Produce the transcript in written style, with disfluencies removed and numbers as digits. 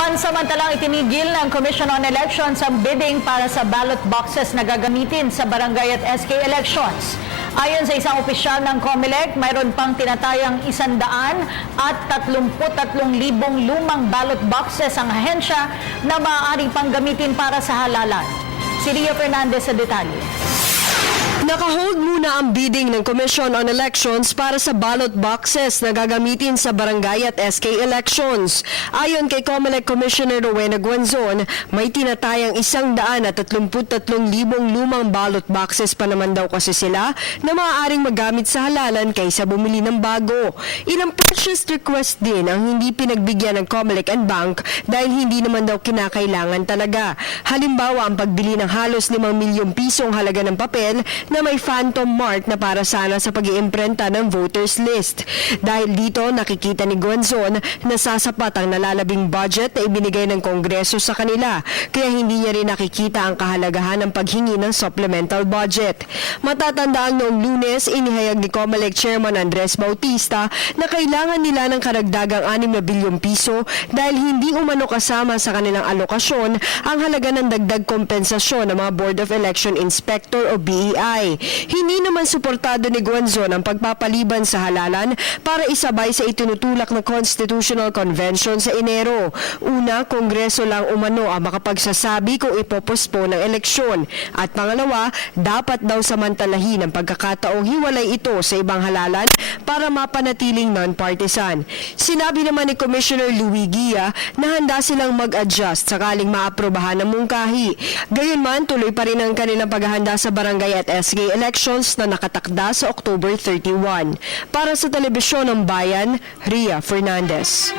Pansamantalang itinigil ng Commission on Elections ang bidding para sa ballot boxes na gagamitin sa barangay at SK elections. Ayon sa isang opisyal ng COMELEC, mayroon pang tinatayang 133,000 lumang ballot boxes ang ahensya na maaaring pang gamitin para sa halalan. Si Ria Fernandez sa detalye. Nakahold muna ang bidding ng Commission on Elections para sa ballot boxes na gagamitin sa barangay at SK elections. Ayon kay COMELEC Commissioner Rowena Guanzon, may tinatayang 133,000 lumang ballot boxes pa naman daw kasi sila na maaaring magamit sa halalan kaysa bumili ng bago. Ilang purchase request din ang hindi pinagbigyan ng COMELEC and Bank dahil hindi naman daw kinakailangan talaga. Halimbawa, ang pagbili ng halos 5 milyong pisong halaga ng papel na may phantom mark na para sana sa pag-iimprenta ng voters list. Dahil dito, nakikita ni Guanzon na sasapat ang nalalabing budget na ibinigay ng Kongreso sa kanila, kaya hindi niya rin nakikita ang kahalagahan ng paghingi ng supplemental budget. Matatandaan noong Lunes, inihayag ni COMELEC Chairman Andres Bautista na kailangan nila ng karagdagang 6 na bilyong piso dahil hindi umano kasama sa kanilang alokasyon ang halaga ng dagdag kompensasyon ng mga Board of Election Inspector o BEI. Hindi naman suportado ni Guanzon ang pagpapaliban sa halalan para isabay sa itinutulak na Constitutional Convention sa Enero. Una, Kongreso lang umano ang makapagsasabi kung ipopospone ang eleksyon. At pangalawa, dapat daw samantalahin ang pagkakataong hiwalay ito sa ibang halalan para mapanatiling non-partisan. Sinabi naman ni Commissioner Louie Guia na handa silang mag-adjust sakaling maaprobahan ng mungkahi. Gayunman, tuloy pa rin ang kanilang paghahanda sa barangay at SK elections na nakatakda sa October 31. Para sa Telebisyon ng Bayan, Ria Fernandez.